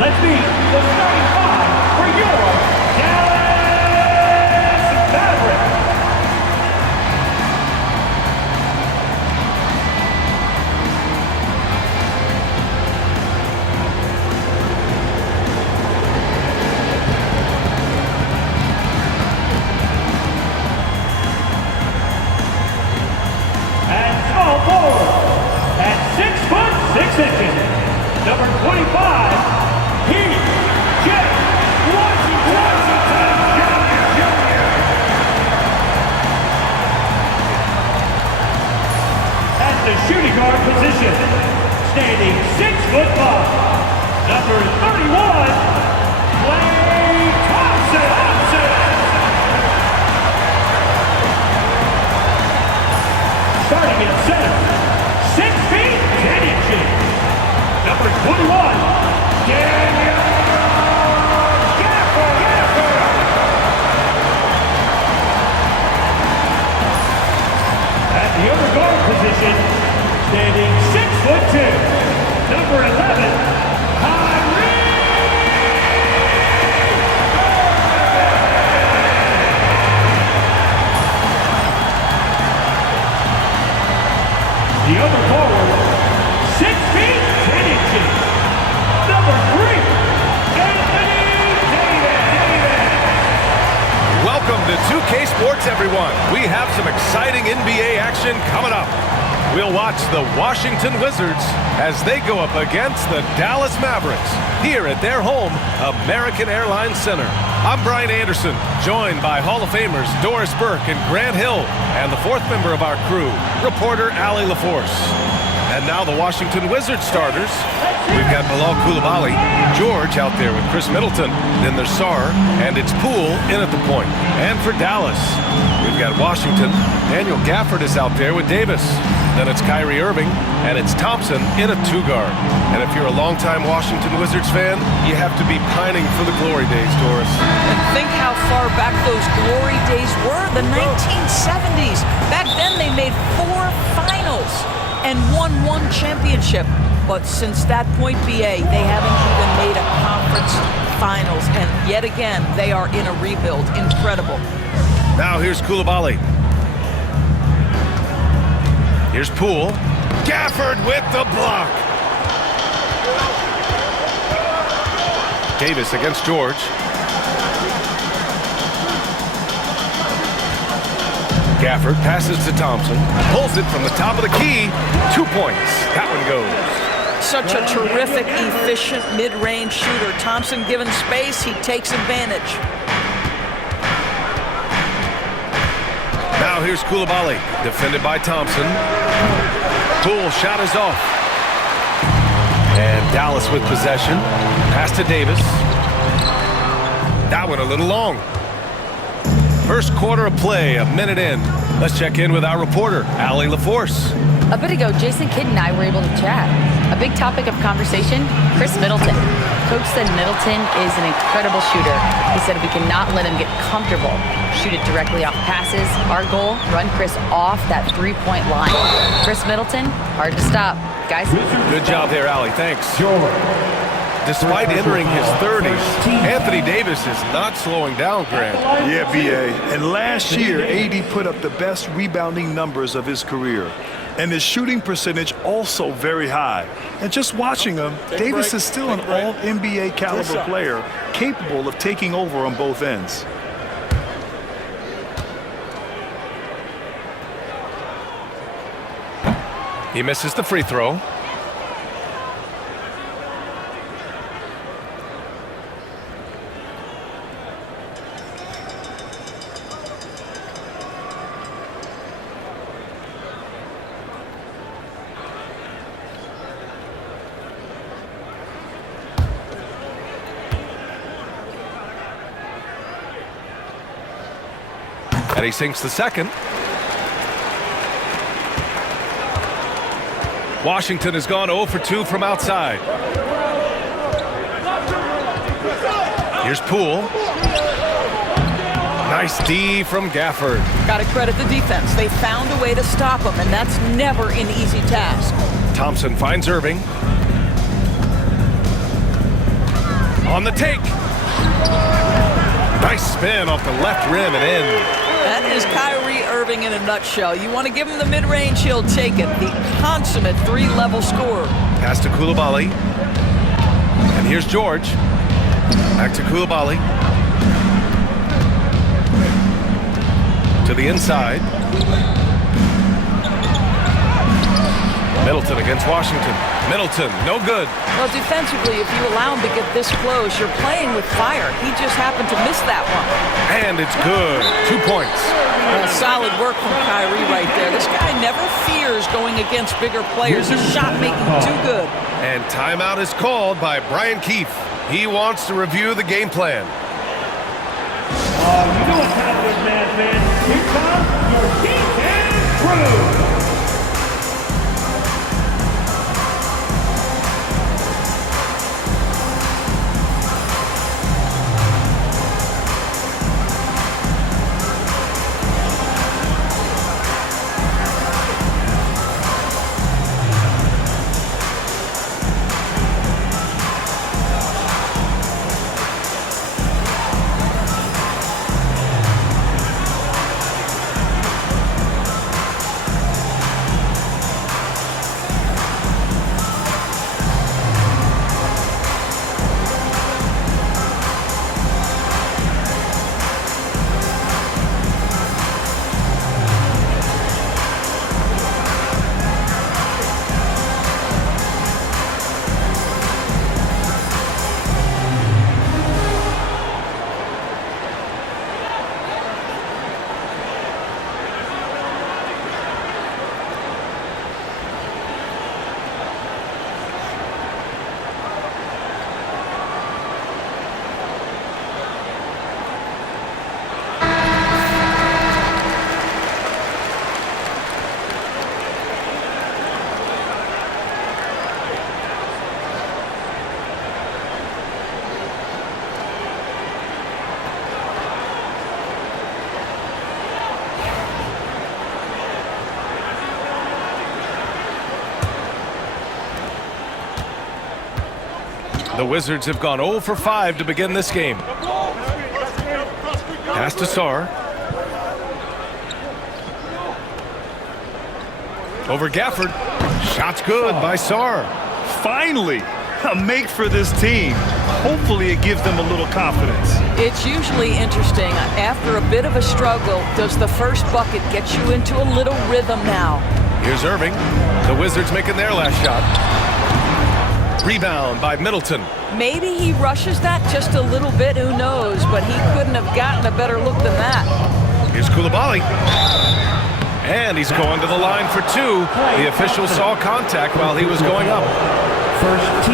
Let's meet the starting five for your Dallas Mavericks. And small forward at 6'6" number 25, P.J. Washington Jr. At the shooting guard position, standing 6'5", number 31, Klay Thompson. Starting at center, 6 feet 10 inches, number 21, Daniel Gafford. At the other guard position, standing 6'2", number 11, Kyrie. The other forward, 6 feet 10 inches, number 3, Anthony Davis. Welcome to 2K Sports, everyone. We have some exciting NBA action coming up. We'll watch the Washington Wizards as they go up against the Dallas Mavericks here at their home, American Airlines Center. I'm Brian Anderson, joined by Hall of Famers Doris Burke and Grant Hill, and the fourth member of our crew, reporter Allie LaForce. And now the Washington Wizards starters. We've got Bilal Coulibaly, George out there with Chris Middleton, then there's Sarr, and it's Poole in at the point. And for Dallas, we've got Washington. Daniel Gafford is out there with Davis. Then it's Kyrie Irving, and it's Thompson in a two-guard. And if you're a longtime Washington Wizards fan, you have to be pining for the glory days, Doris. And think how far back those glory days were, the 1970s. Back then they made 4 finals and won 1 championship. But since that point, BA, they haven't even made a conference finals. And yet again, they are in a rebuild. Incredible. Now here's Coulibaly. Here's Poole. Gafford with the block. Davis against George. Gafford passes to Thompson. Pulls it from the top of the key. 2 points. That one goes. Such a terrific, efficient mid-range shooter. Thompson given space, he takes advantage. Now here's Coulibaly, defended by Thompson. Poole shot is off. And Dallas with possession. Pass to Davis. That one a little long. First quarter of play, a minute in. Let's check in with our reporter, Allie LaForce. A bit ago, Jason Kidd and I were able to chat. A big topic of conversation, Chris Middleton. Coach said Middleton is an incredible shooter. He said we cannot let him get comfortable. Shoot it directly off passes. Our goal, run Chris off that three-point line. Chris Middleton, hard to stop. Guys. Good job there, Allie. Thanks. Despite entering his 30s, Anthony Davis is not slowing down, Grant. Yeah, B.A. And last year, AD put up the best rebounding numbers of his career. And his shooting percentage also very high. And just watching him, Davis is still an all-NBA caliber player, capable of taking over on both ends. He misses the free throw. And he sinks the second. Washington has gone 0 for 2 from outside. Here's Poole. Nice D from Gafford. Got to credit the defense. They found a way to stop him, and that's never an easy task. Thompson finds Irving. On the take. Nice spin off the left rim and in. That is Kyrie Irving in a nutshell. You want to give him the mid-range, he'll take it. The consummate three-level scorer. Pass to Coulibaly. And here's George. Back to Coulibaly. To the inside. Middleton against Washington. Middleton, no good. Well, defensively, if you allow him to get this close, you're playing with fire. He just happened to miss that one. And it's good. 2 points. Solid work from Kyrie right there. This guy never fears going against bigger players. His shot making too good. And timeout is called by Brian Keefe. He wants to review the game plan. You know what kind of this man, man. Here comes your game and crew. The Wizards have gone 0 for 5 to begin this game. Pass to Sarr. Over Gafford. Shot's good by Sarr. Finally, a make for this team. Hopefully it gives them a little confidence. It's usually interesting. After a bit of a struggle, does the first bucket get you into a little rhythm now? Here's Irving. The Wizards making their last shot. Rebound by Middleton. Maybe he rushes that just a little bit, who knows, but he couldn't have gotten a better look than that. Here's Coulibaly. And he's going to the line for two. The official saw contact while he was going up.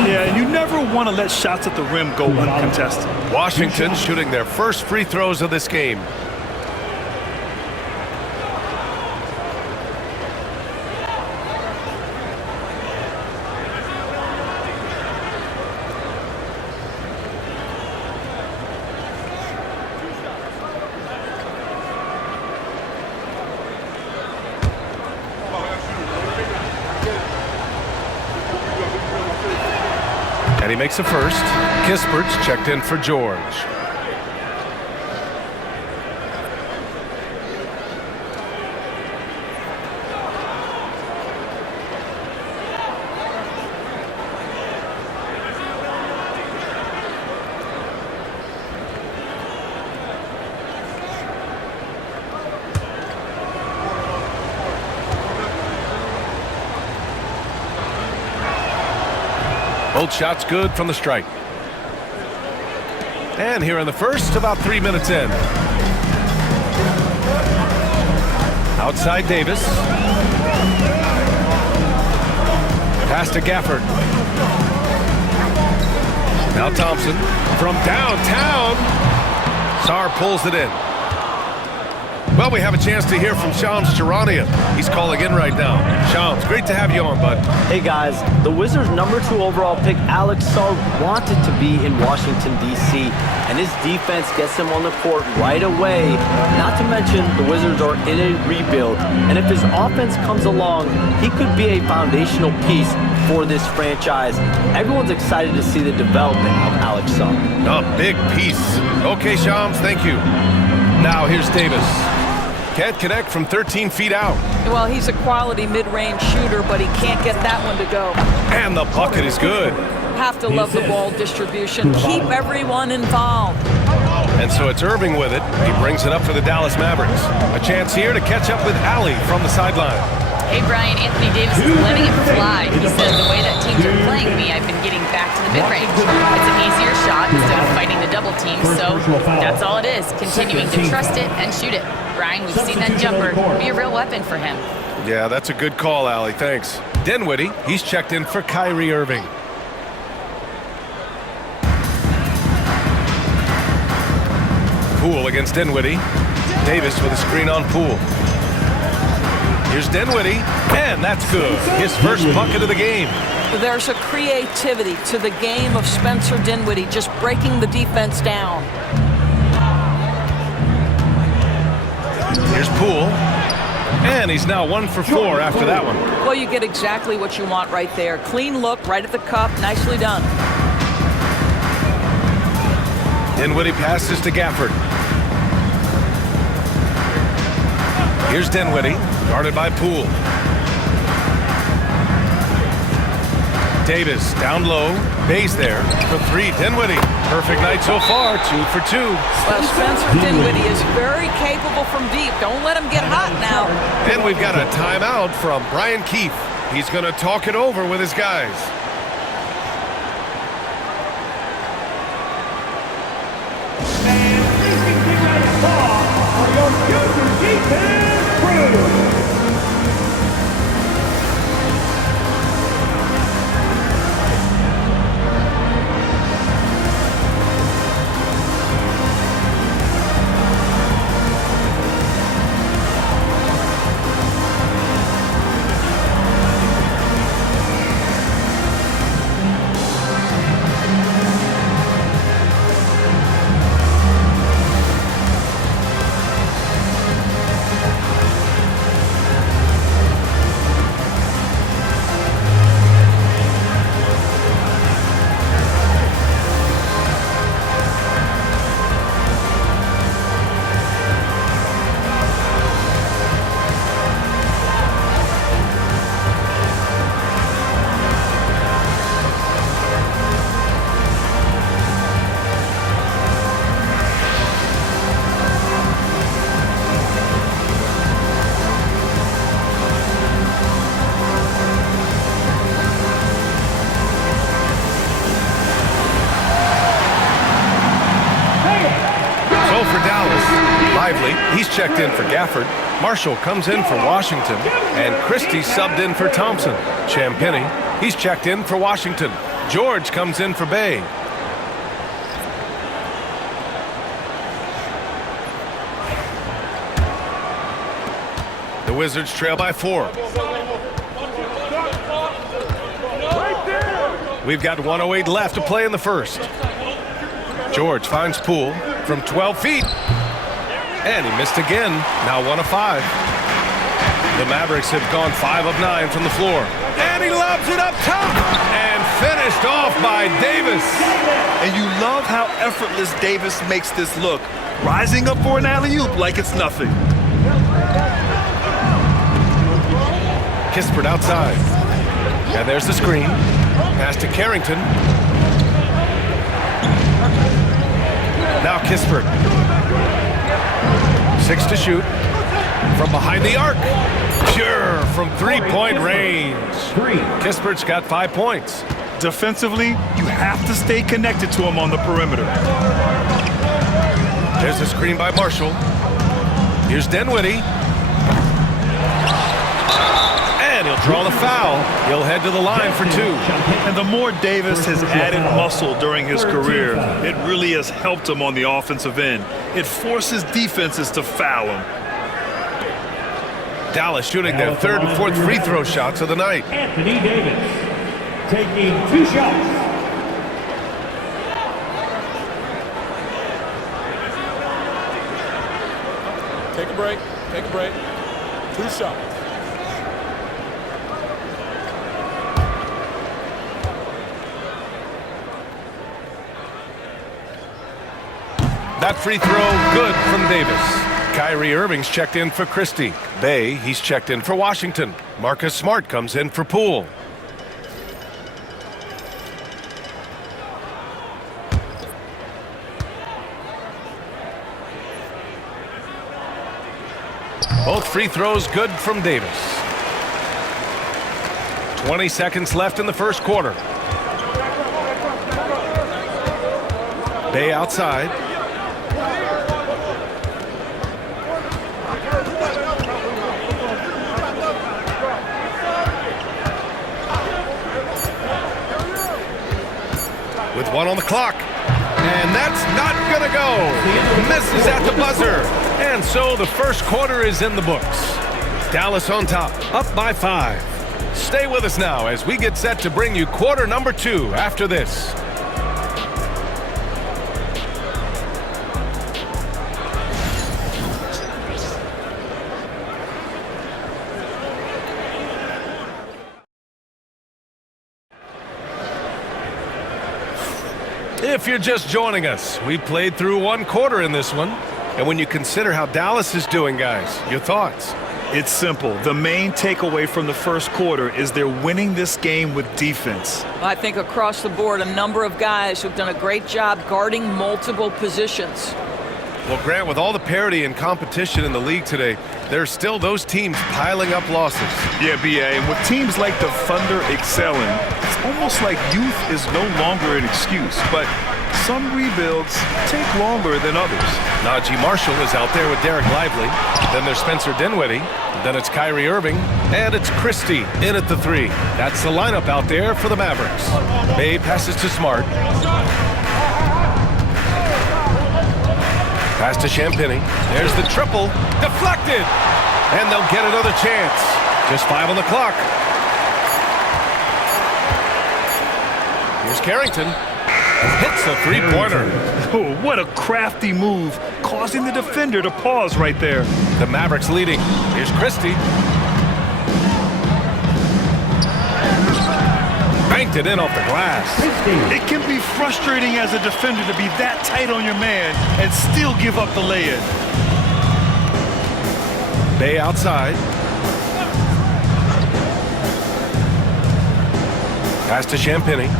Yeah, and you never want to let shots at the rim go uncontested. Washington shooting their first free throws of this game. And he makes a first. Kispert's checked in for George. Both shots good from the stripe. And here in the first, about 3 minutes in. Outside Davis. Pass to Gafford. Now Thompson from downtown. Sarr pulls it in. Well, we have a chance to hear from Shams Charania. He's calling in right now. Shams, great to have you on, bud. Hey guys, the Wizards' #2 overall pick, Alex Sarr, wanted to be in Washington, D.C., and his defense gets him on the court right away. Not to mention, the Wizards are in a rebuild, and if his offense comes along, he could be a foundational piece for this franchise. Everyone's excited to see the development of Alex Sarr. A big piece. Okay, Shams, thank you. Now here's Davis. Can't connect from 13 feet out. Well, he's a quality mid-range shooter, but he can't get that one to go. And the bucket is good. Have to love the ball distribution. Keep everyone involved. And so it's Irving with it. He brings it up for the Dallas Mavericks. A chance here to catch up with Allie from the sideline. Hey, Brian, Anthony Davis is letting it fly. He said, the way that teams are playing me, I've been getting back to the mid-range. It's an easier shot instead of fighting the double team, so that's all it is, continuing to trust it and shoot it. Brian, we've seen that jumper be a real weapon for him. Yeah, that's a good call, Allie. Thanks. Dinwiddie, he's checked in for Kyrie Irving. Poole against Dinwiddie. Davis with a screen on Poole. Here's Dinwiddie, and that's good. His first bucket of the game. There's a creativity to the game of Spencer Dinwiddie, just breaking the defense down. Here's Poole, and he's now 1 for 4 after that one. Well, you get exactly what you want right there. Clean look, right at the cup, nicely done. Dinwiddie passes to Gafford. Here's Dinwiddie, guarded by Poole. Davis down low, Bay's there for 3. Dinwiddie, perfect night so far, 2 for 2. Well, Spencer Dinwiddie is very capable from deep. Don't let him get hot now. And we've got a timeout from Brian Keefe. He's going to talk it over with his guys. And facing tonight's ball are your future defense crew. He's checked in for Gafford. Marshall comes in for Washington. And Christie subbed in for Thompson. Champagny, he's checked in for Washington. George comes in for Bay. The Wizards trail by 4. We've got 1:08 left to play in the first. George finds Poole from 12 feet. And he missed again, now 1 of 5. The Mavericks have gone 5 of 9 from the floor. And he lobs it up top. And finished off by Davis. And you love how effortless Davis makes this look. Rising up for an alley-oop like it's nothing. Kispert outside. And there's the screen. Pass to Carrington. Now Kispert. 6 to shoot. From behind the arc. Pure from three-point range. Kispert's got 5 points. Defensively, you have to stay connected to him on the perimeter. There's a screen by Marshall. Here's Dinwiddie. And he'll draw the foul. He'll head to the line for 2. And the more Davis has added muscle during his career, it really has helped him on the offensive end. It forces defenses to foul him. Dallas shooting their third and fourth free throw shots of the night. Anthony Davis taking 2 shots. Take a break. Take a break. 2 shots. That free throw good from Davis. Kyrie Irving's checked in for Christie. Bay, he's checked in for Washington. Marcus Smart comes in for Poole. Both free throws good from Davis. 20 seconds left in the first quarter. Bay outside. With 1 on the clock. And that's not gonna go. Misses at the buzzer. And so the first quarter is in the books. Dallas on top, up by 5. Stay with us now as we get set to bring you quarter number 2 after this. If you're just joining us, we played through 1 quarter in this one. And when you consider how Dallas is doing, guys, your thoughts? It's simple. The main takeaway from the first quarter is they're winning this game with defense. I think across the board, a number of guys who've done a great job guarding multiple positions. Well, Grant, with all the parity and competition in the league today, there's still those teams piling up losses. Yeah, B.A., and with teams like the Thunder excelling, it's almost like youth is no longer an excuse. But some rebuilds take longer than others. Najee Marshall is out there with Derek Lively. Then there's Spencer Dinwiddie. Then it's Kyrie Irving. And it's Christie in at the 3. That's the lineup out there for the Mavericks. Bay passes to Smart. Pass to Champagnie. There's the triple. Deflected. And they'll get another chance. Just 5 on the clock. Here's Carrington. Hits the three-pointer. Oh, what a crafty move, causing the defender to pause right there. The Mavericks leading. Here's Christie. Banked it in off the glass. It can be frustrating as a defender to be that tight on your man and still give up the lay-in. Bay outside. Pass to Champagnie.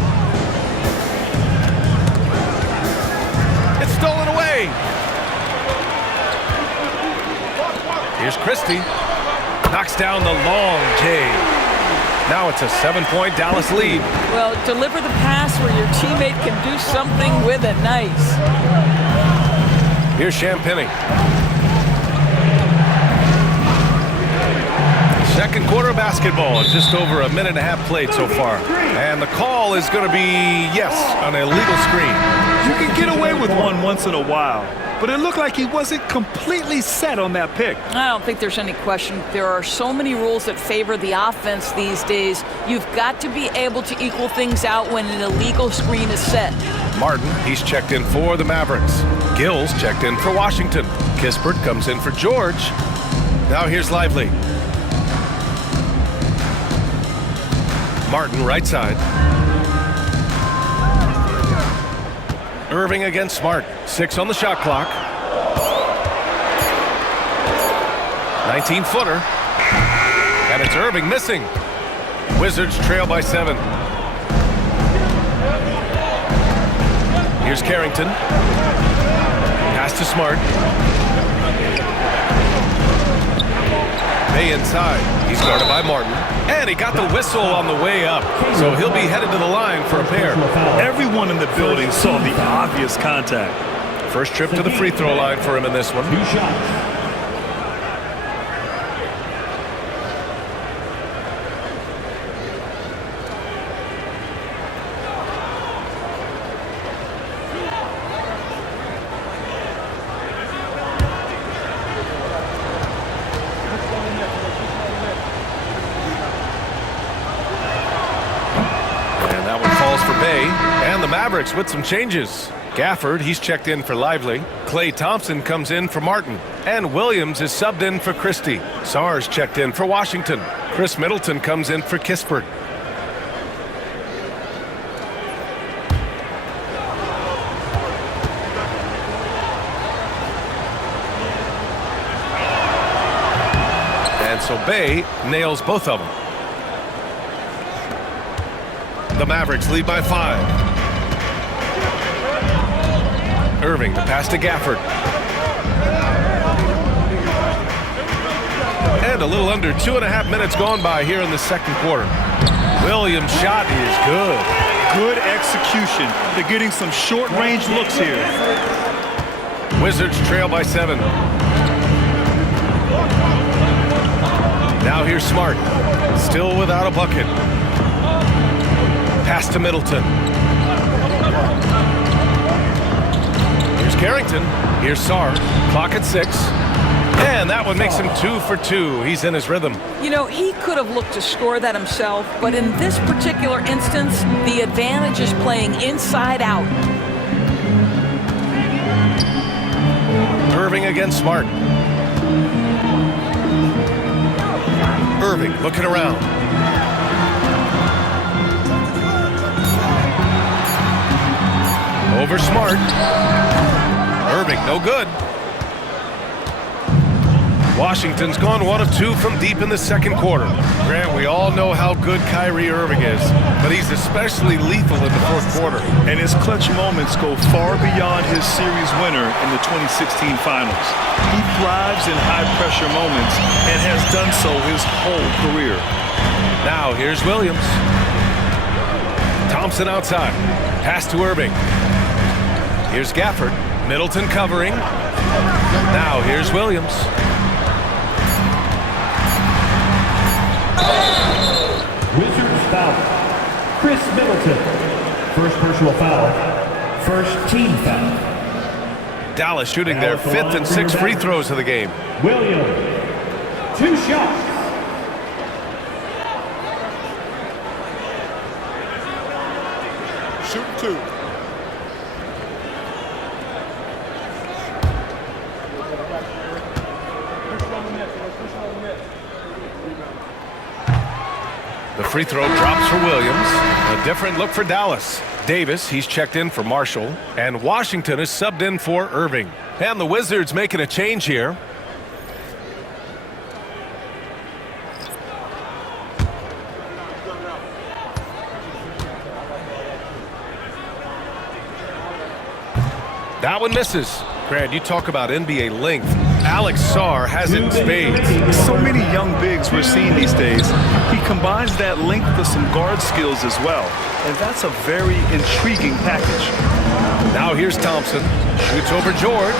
It's stolen away. Here's Christie. Knocks down the long J. Now it's a 7-point Dallas lead. Well, deliver the pass where your teammate can do something with it. Nice. Here's Champagnie. Second quarter of basketball, and just over a minute and a half played so far. And the call is going to be, yes, an illegal screen. You can get away with one once in a while, but it looked like he wasn't completely set on that pick. I don't think there's any question. There are so many rules that favor the offense these days. You've got to be able to equal things out when an illegal screen is set. Martin, he's checked in for the Mavericks. Gills checked in for Washington. Kispert comes in for George. Now here's Lively. Martin, right side. Irving against Smart. 6 on the shot clock. 19-footer. And it's Irving missing. Wizards trail by 7. Here's Carrington. Pass to Smart. Bay inside. He's guarded by Martin. And he got the whistle on the way up. So he'll be headed to the line for a pair. Everyone in the building saw the obvious contact. First trip to the free throw line for him in this one. 2 shots. Mavericks with some changes. Gafford, he's checked in for Lively. Klay Thompson comes in for Martin. And Williams is subbed in for Christie. Sarr's checked in for Washington. Chris Middleton comes in for Kispert. And so Bay nails both of them. The Mavericks lead by 5. Irving, the pass to Gafford. And a little under 2.5 minutes gone by here in the second quarter. Williams' shot is good. Good execution. They're getting some short-range looks here. Wizards trail by 7. Now here's Smart. Still without a bucket. Pass to Middleton. Here's Carrington. Here's Sarr. Clock at 6. And that one makes him 2 for 2. He's in his rhythm. You know, he could have looked to score that himself, but in this particular instance, the advantage is playing inside out. Irving against Smart. Irving looking around. Over Smart. Irving, no good. Washington's gone 1 of 2 from deep in the second quarter. Grant, we all know how good Kyrie Irving is, but he's especially lethal in the fourth quarter. And his clutch moments go far beyond his series winner in the 2016 finals. He thrives in high-pressure moments and has done so his whole career. Now here's Williams. Thompson outside. Pass to Irving. Here's Gafford. Middleton covering. Now here's Williams. Wizards foul. Chris Middleton. First personal foul. First team foul. Dallas shooting their 5th and 6th free throws of the game. Williams. 2 shots. Shoot 2. The free throw drops for Williams. A different look for Dallas. Davis, he's checked in for Marshall. And Washington is subbed in for Irving. And the Wizards making a change here. That one misses. Grant, you talk about NBA length. Alex Sarr has it in spades. So many young bigs we're seeing these days. He combines that length with some guard skills as well. And that's a very intriguing package. Now here's Thompson. Shoots over George.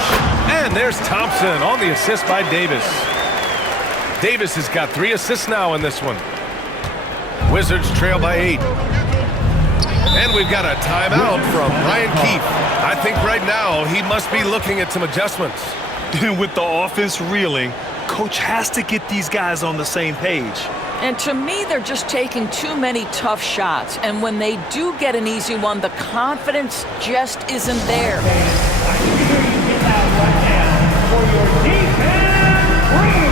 And there's Thompson on the assist by Davis. Davis has got 3 assists now in this one. Wizards trail by 8. And we've got a timeout from Ryan Keefe. I think right now he must be looking at some adjustments. With the offense reeling, coach has to get these guys on the same page. And to me, they're just taking too many tough shots. And when they do get an easy one, the confidence just isn't there. I can hear you get out right now for your defense crew.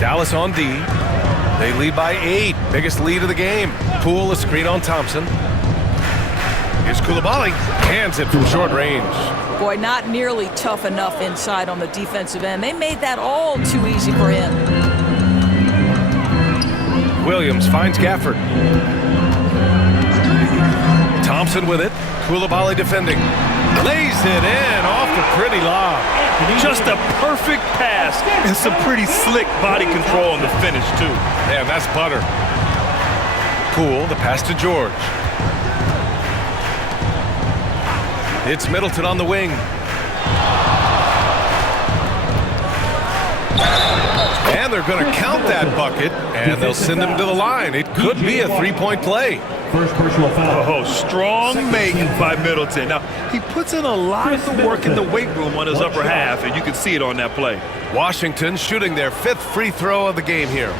Dallas on D. They lead by 8. Biggest lead of the game. Poole, a screen on Thompson. Here's Coulibaly. Hands it from short range. Boy, not nearly tough enough inside on the defensive end. They made that all too easy for him. Williams finds Gafford. Thompson with it. Coulibaly defending. Lays it in off the pretty lob. Just a perfect pass and some pretty slick body control on the finish, too. Man, that's butter. Poole, the pass to George. It's Middleton on the wing. And they're going to count that bucket, and they'll send him to the line. It could be a three-point play. First personal foul. Oh, strong make by Middleton. Now, he puts in a lot of the work in the weight room on his upper half, and you can see it on that play. Washington shooting their 5th free throw of the game here.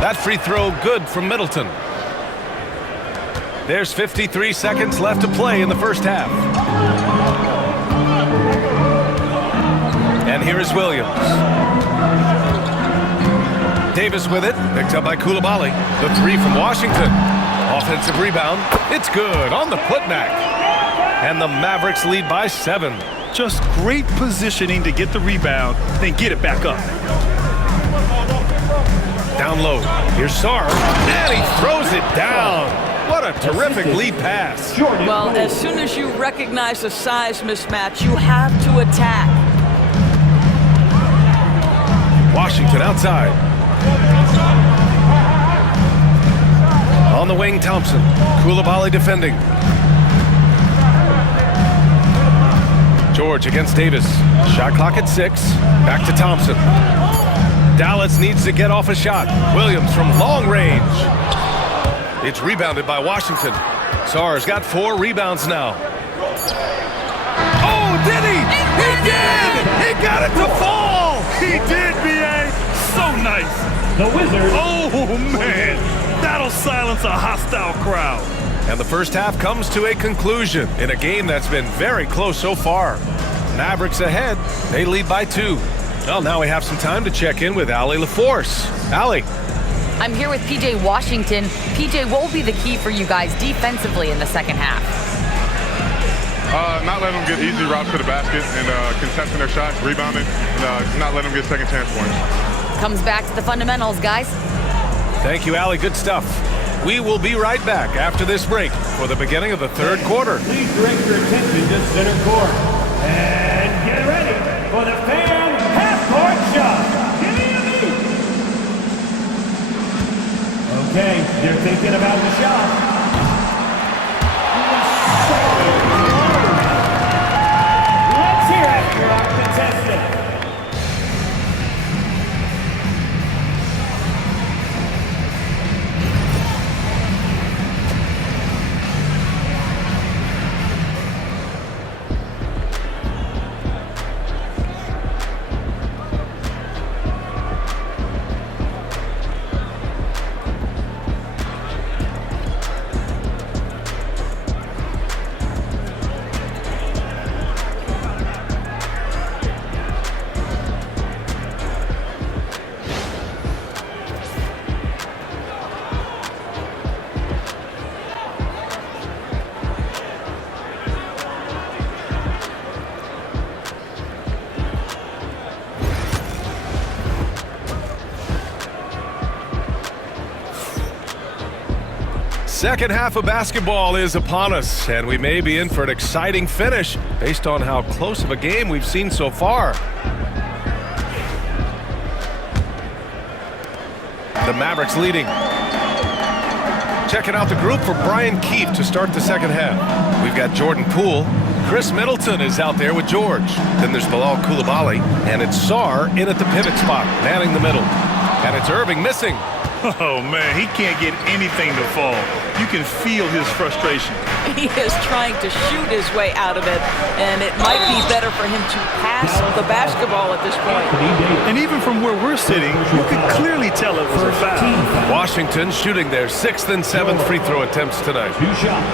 That free throw good from Middleton. There's 53 seconds left to play in the first half. And here is Williams. Davis with it, picked up by Coulibaly. The three from Washington. Offensive rebound. It's good on the putback. And the Mavericks lead by 7. Just great positioning to get the rebound, then get it back up. Down low. Here's Sarr. And he throws it down. What a terrific lead pass. Well, as soon as you recognize a size mismatch, you have to attack. Washington outside. On the wing, Thompson. Coulibaly defending. George against Davis. Shot clock at 6. Back to Thompson. Dallas needs to get off a shot. Williams from long range. It's rebounded by Washington. Sarr's got 4 rebounds now. Oh, did he? He did! He got it to fall! He did, B.A. So nice. The Wizards. Oh, man. That'll silence a hostile crowd. And the first half comes to a conclusion in a game that's been very close so far. Mavericks ahead. They lead by 2. Well, now we have some time to check in with Allie LaForce. Allie. I'm here with PJ Washington. PJ, what will be the key for you guys defensively in the second half? Not letting them get easy routes to the basket and contesting their shots, rebounding, and not letting them get second chance points. Comes back to the fundamentals, guys. Thank you, Allie. Good stuff. We will be right back after this break for the beginning of the third quarter. Please direct your attention to center court. And get ready for the fan half-court shot. Give me a beat. Okay, they're thinking about the shot. Let's hear it for our contestant. Second half of basketball is upon us, and we may be in for an exciting finish based on how close of a game we've seen so far. The Mavericks leading. Checking out the group for Brian Keefe to start the second half. We've got Jordan Poole. Chris Middleton is out there with George. Then there's Bilal Coulibaly, and it's Sarr in at the pivot spot, manning the middle. And it's Irving missing. Oh, man, he can't get anything to fall. You can feel his frustration. He is trying to shoot his way out of it, and it might be better for him to pass the basketball at this point. And even from where we're sitting, you can clearly tell it was a foul. Washington shooting their 6th and 7th free throw attempts tonight. 2 shots.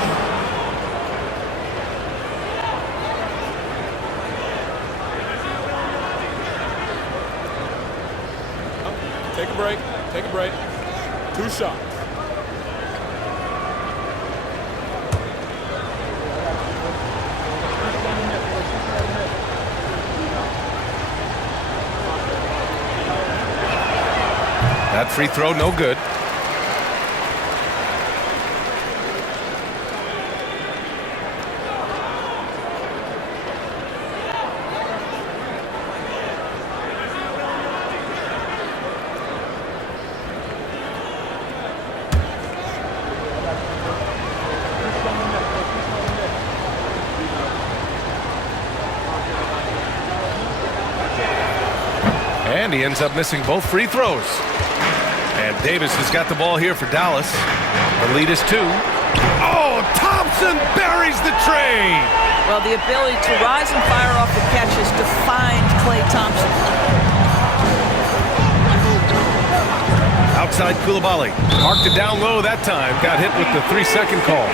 Take a break. Take a break. 2 shots. free throw, no good. And he ends up missing both free throws. And Davis has got the ball here for Dallas. The lead is 2. Oh, Thompson buries the tray. Well, the ability to rise and fire off the catch has defined Klay Thompson. Outside Coulibaly. Marked it down low that time. Got hit with the 3-second call.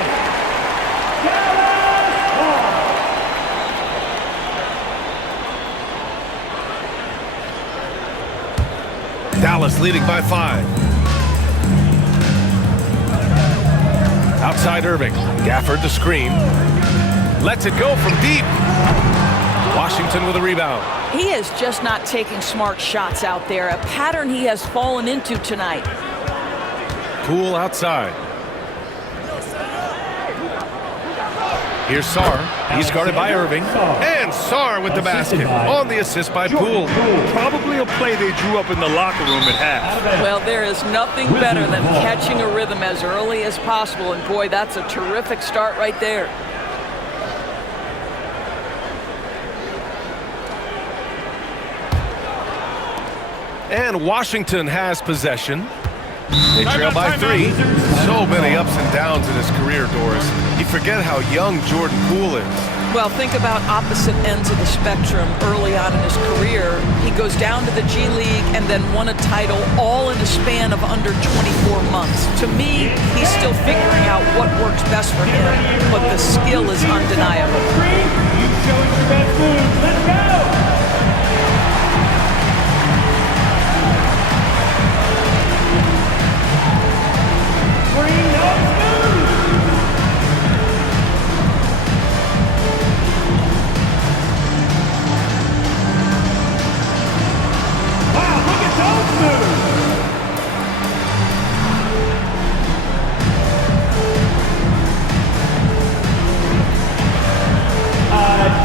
Dallas leading by 5. Outside Irving. Gafford the screen. Lets it go from deep. Washington with a rebound. He is just not taking smart shots out there, a pattern he has fallen into tonight. Poole outside. Here's Sarr. He's guarded by Irving. And Sarr with the basket on the assist by Poole. Probably a play they drew up in the locker room at half. Well, there is nothing better than catching a rhythm as early as possible, and boy, that's a terrific start right there. And Washington has possession. They trail by 3. So many ups and downs in his career, Doris. You forget how young Jordan Poole is. Well, think about opposite ends of the spectrum early on in his career. He goes down to the G League and then won a title all in a span of under 24 months. To me, he's still figuring out what works best for him, but the skill is undeniable. You showed your best move. Let's go.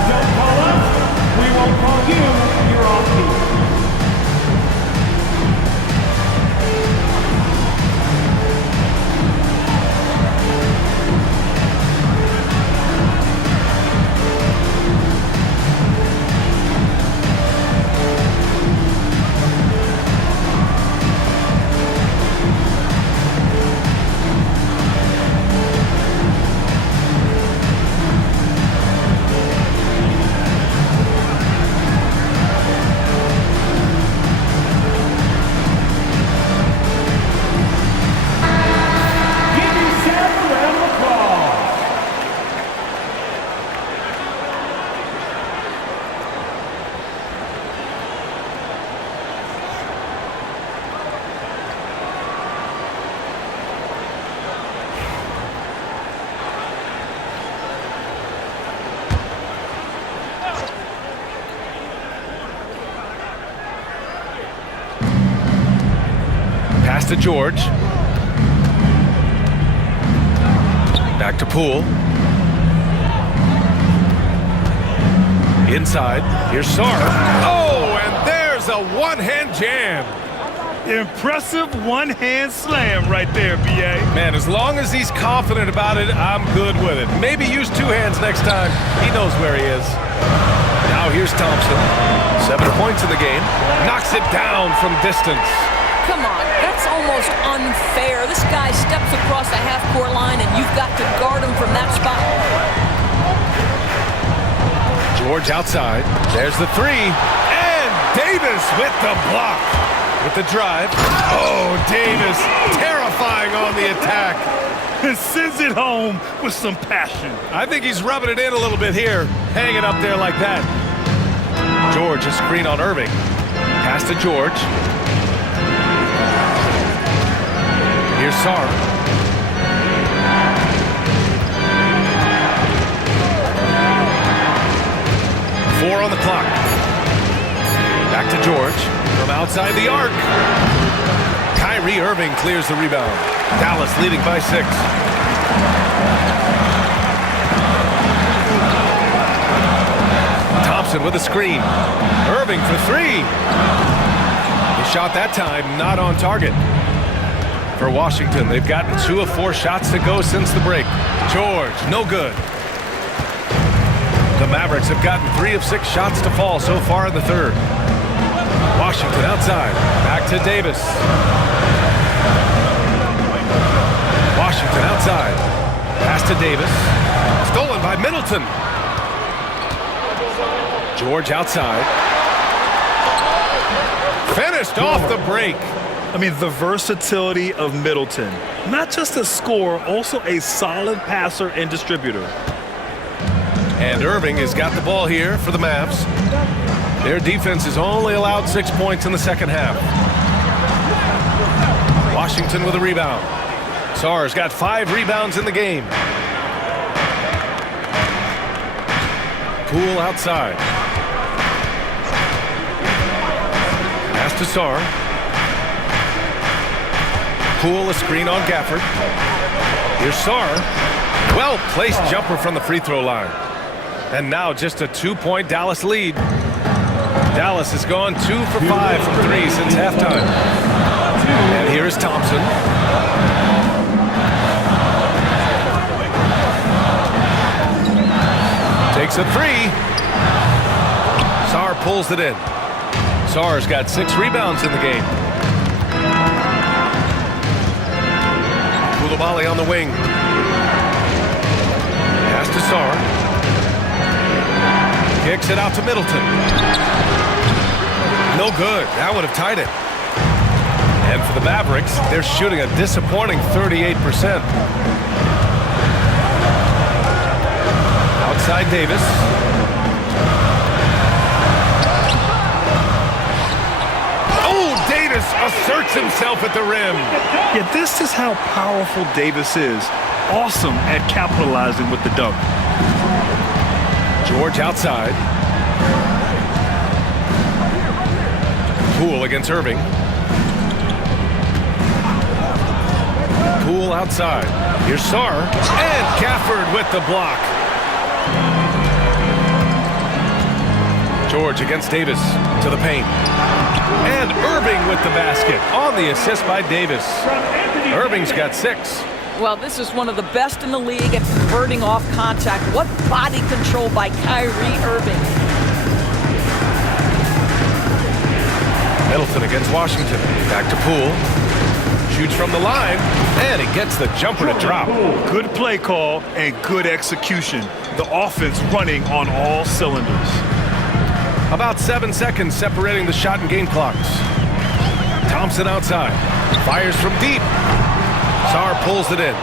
Don't call us. We won't call you. You're off beat. Pass to George. Back to Poole. Inside. Here's Sarr. Oh, and there's a one-hand jam. Impressive one-hand slam right there, B.A. Man, as long as he's confident about it, I'm good with it. Maybe use 2 hands next time. He knows where he is. Now here's Thompson. 7 points in the game. Knocks it down from distance. Come on, that's almost unfair. This guy steps across the half-court line, and you've got to guard him from that spot. George outside. There's the 3. And Davis with the block. With the drive. Oh, Davis terrifying on the attack. And sends it home with some passion. I think he's rubbing it in a little bit here. Hanging up there like that. George, a screen on Irving. Pass to George. Here's Sarr. Four on the clock. Back to George from outside the arc. Kyrie Kyrie Irving clears the rebound. Dallas leading by 6. Thompson with a screen. Irving for 3. The shot that time not on target. For Washington, they've gotten 2 of 4 shots to go since the break. George, no good. The Mavericks have gotten 3 of 6 shots to fall so far in the third. Washington outside. Back to Davis. Washington outside. Pass to Davis. Stolen by Middleton. George outside. Finished off the break. I mean, the versatility of Middleton. Not just a scorer, also a solid passer and distributor. And Irving has got the ball here for the Mavs. Their defense has only allowed 6 points in the second half. Washington with a rebound. Sarr's got 5 rebounds in the game. Poole outside. Pass to Sarr. Poole a screen on Gafford. Here's Sarr. Well-placed jumper from the free throw line. And now just a 2-point Dallas lead. Dallas has gone 2 for 5 from 3 since halftime. And here is Thompson. Takes a 3. Sarr pulls it in. Sarr's got 6 rebounds in the game. Koulibaly on the wing. Pass to Sarr. Kicks it out to Middleton. No good. That would have tied it. And for the Mavericks, they're shooting a disappointing 38%. Outside Davis. Oh, Davis asserts himself at the rim. Yeah, this is how powerful Davis is. Awesome at capitalizing with the dunk. George outside. Poole against Irving. Poole outside. Here's Sarr. And Gafford with the block. George against Davis to the paint. And Irving with the basket on the assist by Davis. Irving's got 6. Well, this is one of the best in the league at converting off contact. What body control by Kyrie Irving. Middleton against Washington. Back to Poole. Shoots from the line, and he gets the jumper to drop. Good play call and good execution. The offense running on all cylinders. About 7 seconds separating the shot and game clocks. Thompson outside. Fires from deep. Sarr pulls it in.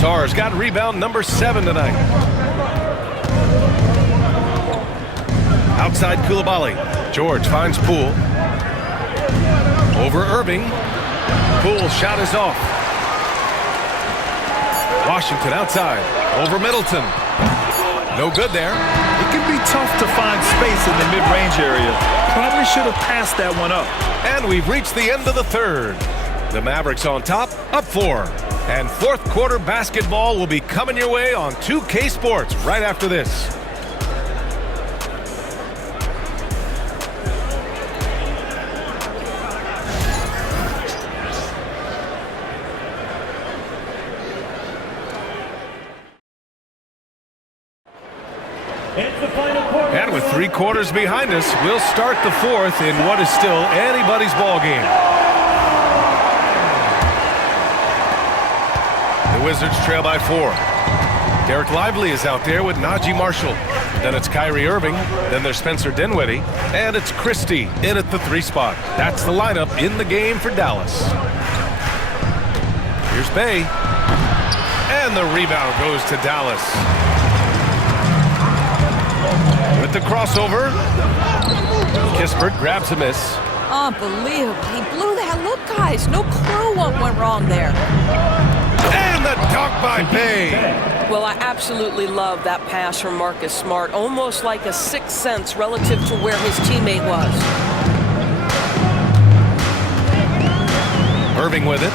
Sarr's got rebound number 7 tonight. Outside Koulibaly. George finds Poole. Over Irving. Poole's shot is off. Washington outside. Over Middleton. No good there. It can be tough to find space in the mid-range area. Probably should have passed that one up. And we've reached the end of the third. The Mavericks on top, up 4. And fourth quarter basketball will be coming your way on 2K Sports right after this. And with 3 quarters behind us, we'll start the fourth in what is still anybody's ball game. The Wizards trail by 4. Derek Lively is out there with Najee Marshall. Then it's Kyrie Irving. Then there's Spencer Dinwiddie. And it's Christie in at the 3 spot. That's the lineup in the game for Dallas. Here's Bay. And the rebound goes to Dallas. With the crossover, Kispert grabs a miss. Unbelievable. He blew that look, guys. No clue what went wrong there. And the dunk by Bay. Well, I absolutely love that pass from Marcus Smart. Almost like a sixth sense relative to where his teammate was. Irving with it.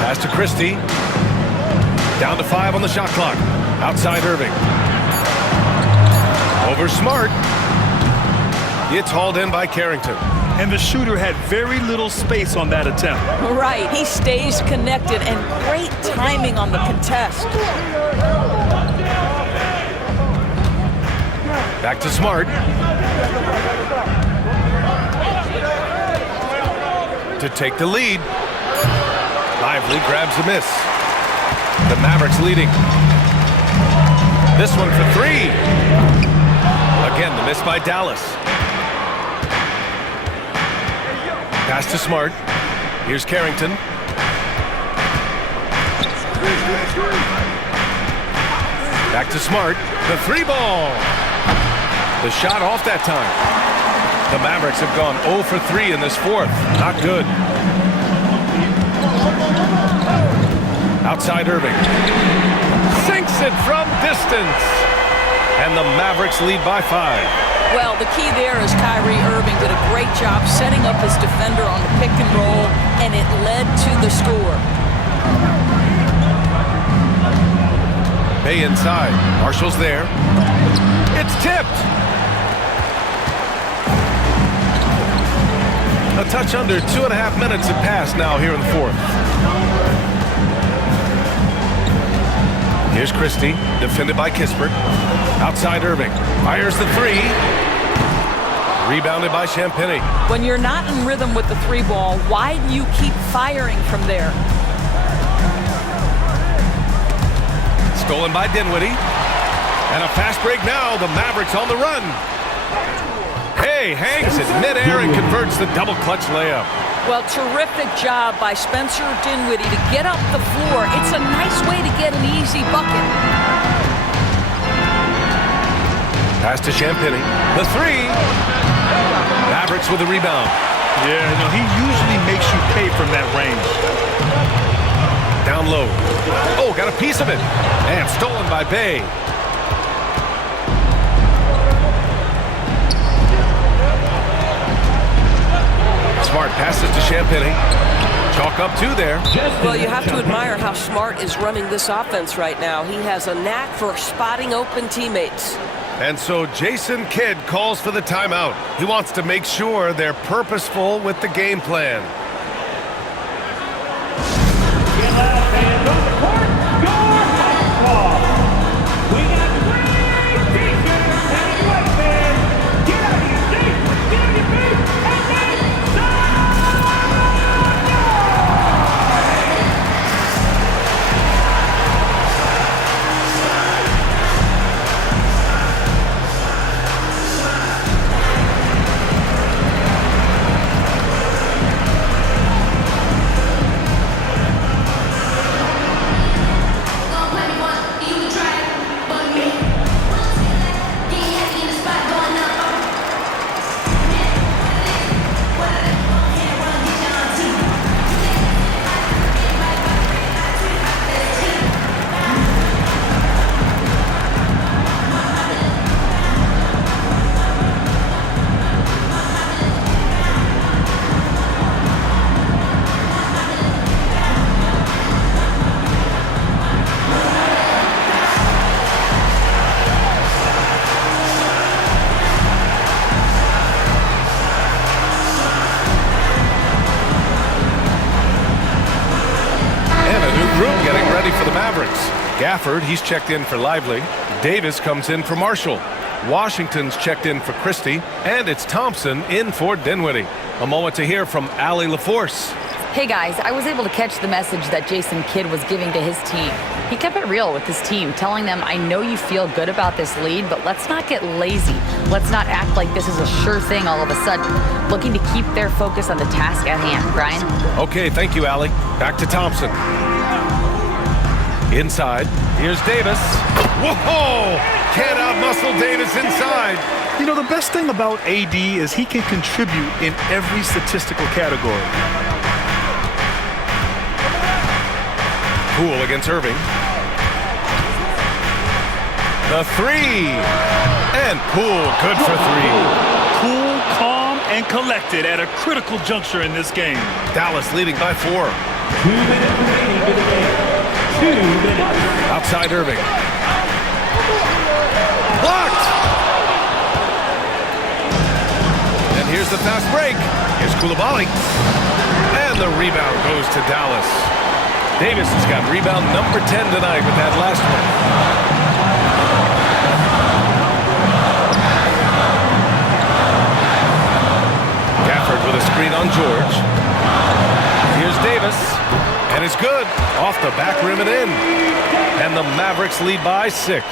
Pass to Christie. Down to 5 on the shot clock. Outside Irving. Over Smart. It's hauled in by Carrington. And the shooter had very little space on that attempt. Right, he stays connected, and great timing on the contest. Back to Smart. To take the lead. Lively grabs the miss. The Mavericks leading. This one for 3. Again, the miss by Dallas. Pass to Smart. Here's Carrington. Back to Smart. The 3 ball. The shot off that time. The Mavericks have gone 0 for 3 in this fourth. Not good. Outside Irving. Sinks it from distance. And the Mavericks lead by 5. Well, the key there is Kyrie Irving did a great job setting up his defender on the pick and roll, and it led to the score. Bay inside. Marshall's there. It's tipped. A touch under 2.5 minutes have passed now here in the fourth. Here's Christie, defended by Kispert. Outside Irving. Fires the 3. Rebounded by Champagny. When you're not in rhythm with the 3 ball, why do you keep firing from there? Stolen by Dinwiddie. And a fast break now. The Mavericks on the run. Hay hangs it midair and converts the double clutch layup. Well, terrific job by Spencer Dinwiddie to get up the floor. It's a nice way to get an easy bucket. Pass to Champagny. The 3. Mavericks with the rebound. Yeah, he usually makes you pay from that range. Down low. Oh, got a piece of it. And stolen by Bay. Smart passes to Champagny. Chalk up 2 there. Well, you have to admire how Smart is running this offense right now. He has a knack for spotting open teammates. And so Jason Kidd calls for the timeout. He wants to make sure they're purposeful with the game plan. Get loud, fans. On the court, your basketball. We got 3 t-shirts and white fans. Get out of your seats, get on your feet, and then start! Gafford, he's checked in for Lively. Davis comes in for Marshall. Washington's checked in for Christie. And it's Thompson in for Dinwiddie. A moment to hear from Allie LaForce. Hey guys, I was able to catch the message that Jason Kidd was giving to his team. He kept it real with his team, telling them, I know you feel good about this lead, but let's not get lazy. Let's not act like this is a sure thing all of a sudden. Looking to keep their focus on the task at hand. Brian? Okay, thank you, Allie. Back to Thompson. Inside, here's Davis. Whoa! Can't outmuscle Davis inside. The best thing about AD is he can contribute in every statistical category. Poole against Irving. The three. And Poole, good for three. Cool, calm, and collected at a critical juncture in this game. Dallas leading by 4. 2 minutes remaining in the game. 2 minutes. Outside Irving. Blocked! And here's the fast break. Here's Koulibaly. And the rebound goes to Dallas. Davis has got rebound number 10 tonight with that last one. Gafford with a screen on George. Here's Davis. And it's good. Off the back rim and in. And the Mavericks lead by 6.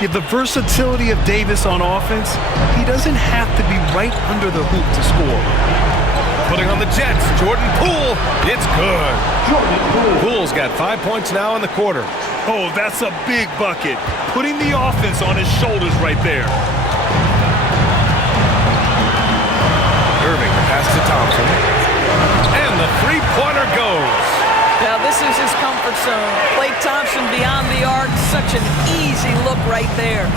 Yeah, the versatility of Davis on offense, he doesn't have to be right under the hoop to score. Putting on the Jets, Jordan Poole. It's good. Poole's got 5 points now in the quarter. Oh, that's a big bucket. Putting the offense on his shoulders right there. Irving, the pass to Thompson. And the three-pointer goes. Now this is his comfort zone. Klay Thompson beyond the arc. Such an easy look right there.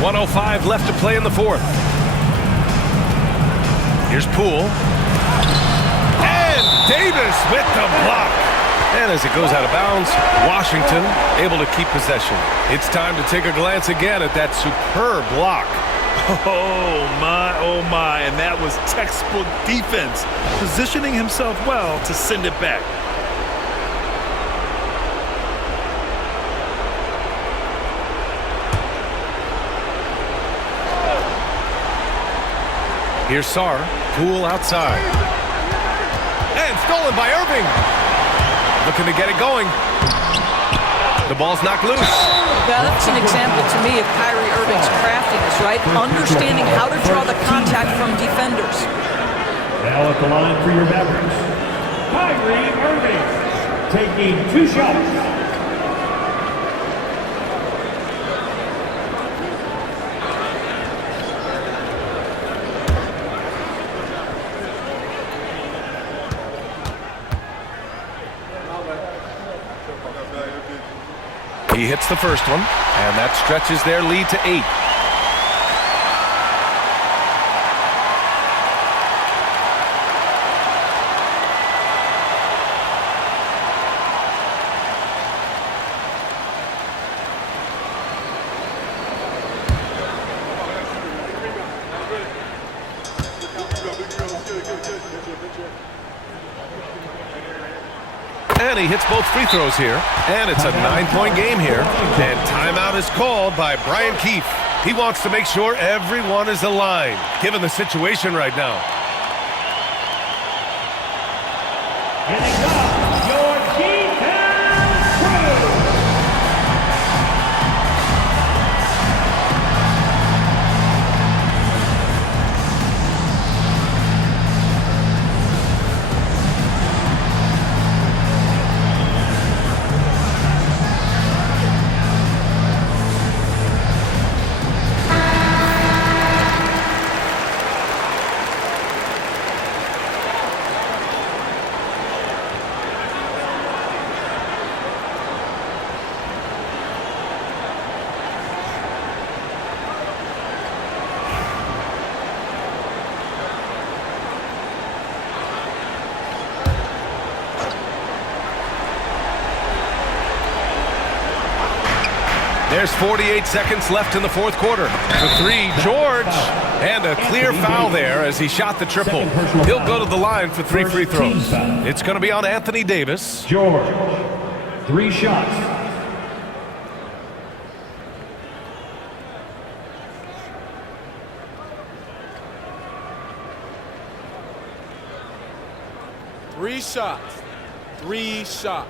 1:05 left to play in the fourth. Here's Poole. And Davis with the block. And as it goes out of bounds, Washington able to keep possession. It's time to take a glance again at that superb block. Oh my, and that was textbook defense, positioning himself well to send it back. Here's Sarr, Poole outside. And stolen by Irving. Looking to get it going. The ball's knocked loose. Now that's an example to me of Kyrie Irving's craftiness, right? Understanding how to draw the contact from defenders. Now at the line for your Mavericks, Kyrie Irving, taking 2 shots. He hits the first one, and that stretches their lead to 8. And he hits both free throws here. And it's a 9-point game here. And timeout is called by Brian Keefe. He wants to make sure everyone is aligned, given the situation right now. Here they come, your defense crew. There's 48 seconds left in the fourth quarter. The three, George, and a clear foul there as he shot the triple. He'll go to the line for 3 free throws. It's going to be on Anthony Davis. George, 3 shots. Three shots. 3 shots.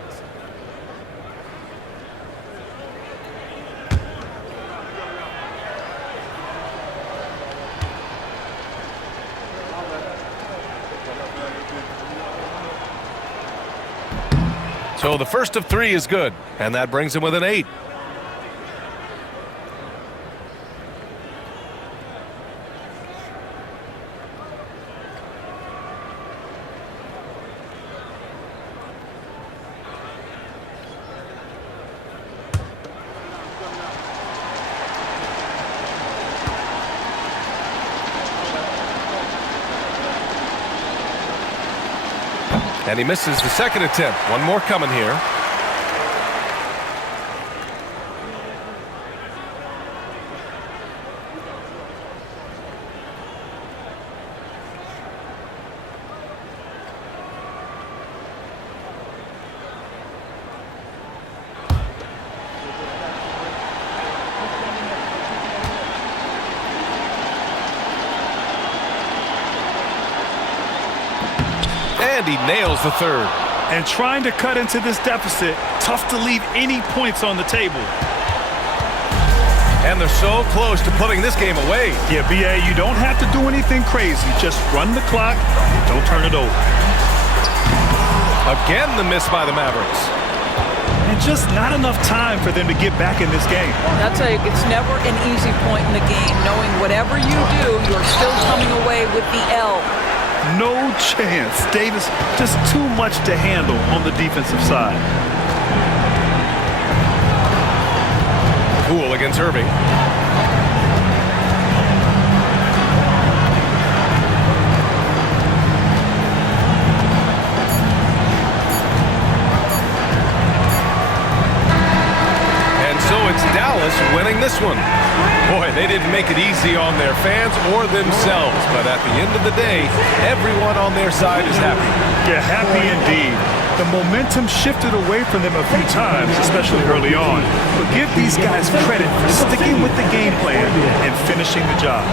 So the first of 3 is good, and that brings him with an 8. And he misses the second attempt. One more coming here. And he nails the third. And trying to cut into this deficit, tough to leave any points on the table. And they're so close to putting this game away. Yeah, BA, you don't have to do anything crazy. Just run the clock. Don't turn it over. Again, the miss by the Mavericks. And just not enough time for them to get back in this game. I'll tell you, it's never an easy point in the game, knowing whatever you do, you're still coming away with the L. No chance. Davis, just too much to handle on the defensive side. Poole against Irving. And so it's Dallas winning this one. Boy, they didn't make it easy on their fans or themselves, but at the end of the day, everyone on their side is happy. Yeah, happy indeed. The momentum shifted away from them a few times, especially early on. But give these guys credit for sticking with the game plan and finishing the job.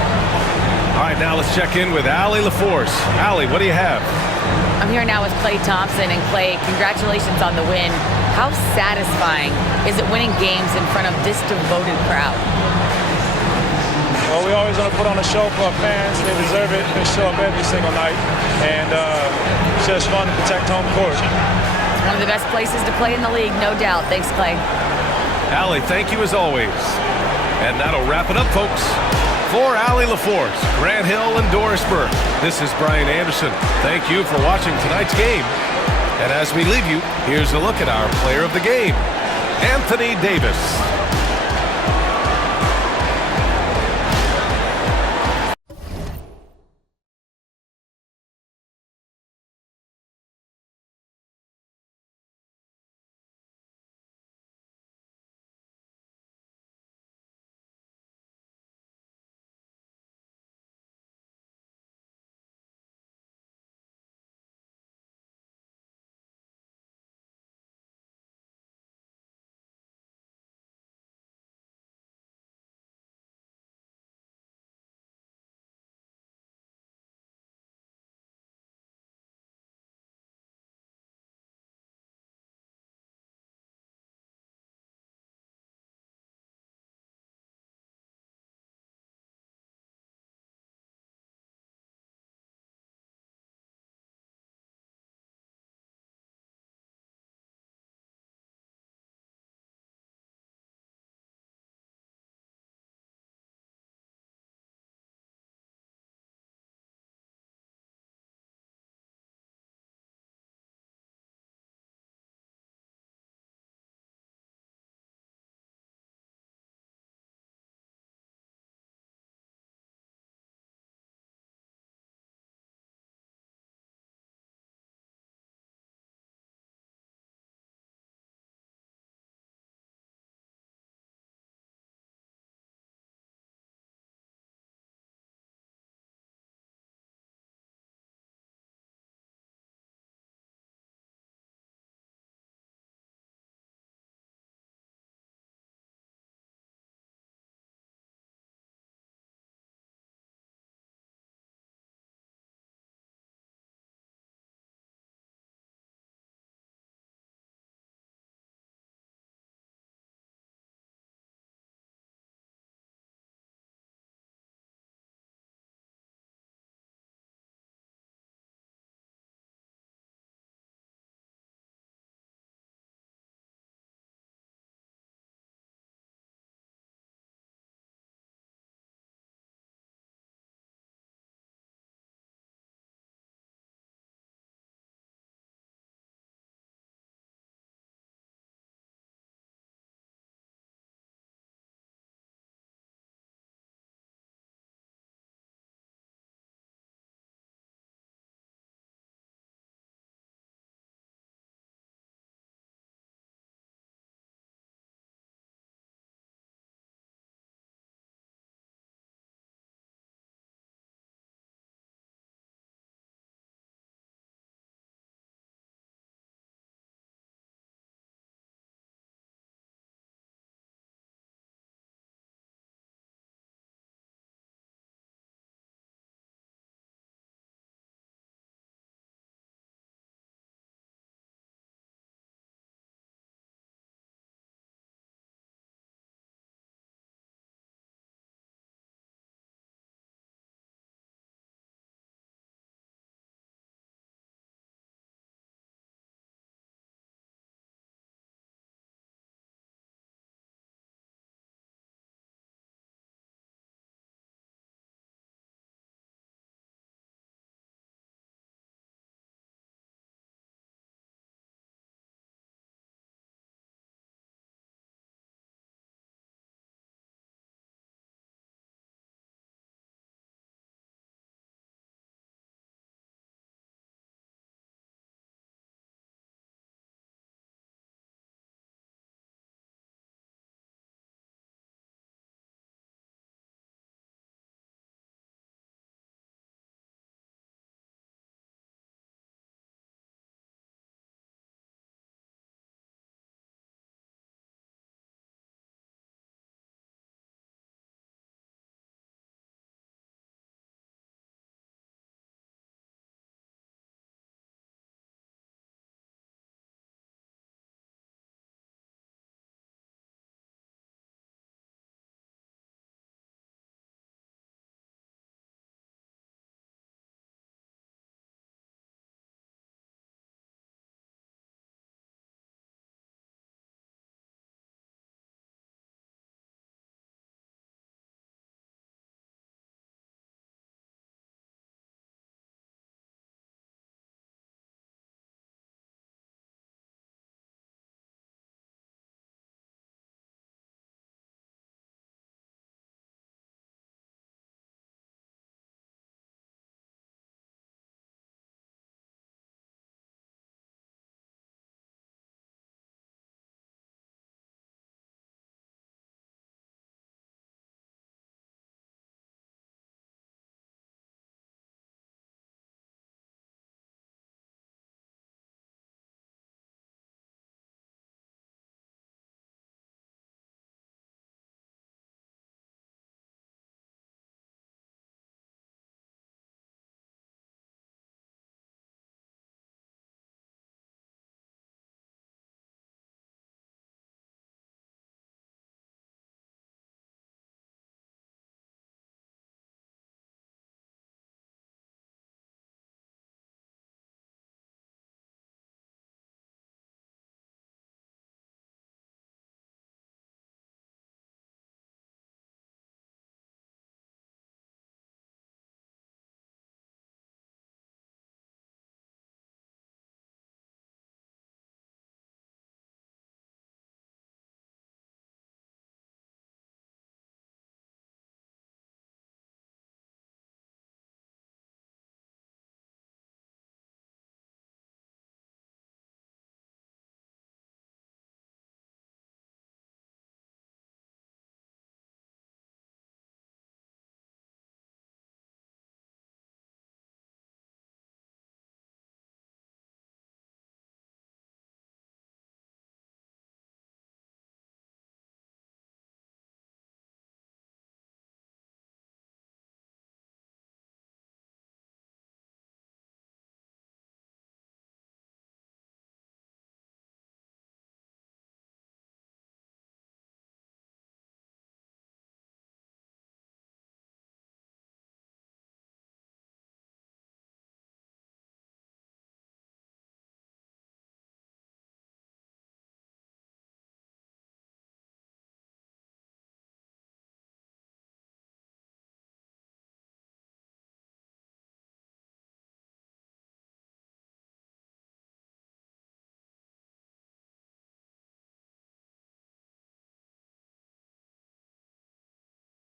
All right, now let's check in with Allie LaForce. Allie, what do you have? I'm here now with Klay Thompson. And Klay, congratulations on the win. How satisfying is it winning games in front of this devoted crowd? Well, we always want to put on a show for our fans. They deserve it. They show up every single night. And it's just fun to protect home court. It's one of the best places to play in the league, no doubt. Thanks, Klay. Allie, thank you as always. And that'll wrap it up, folks. For Allie LaForce, Grant Hill, and Dorisburg, this is Brian Anderson. Thank you for watching tonight's game. And as we leave you, here's a look at our player of the game, Anthony Davis.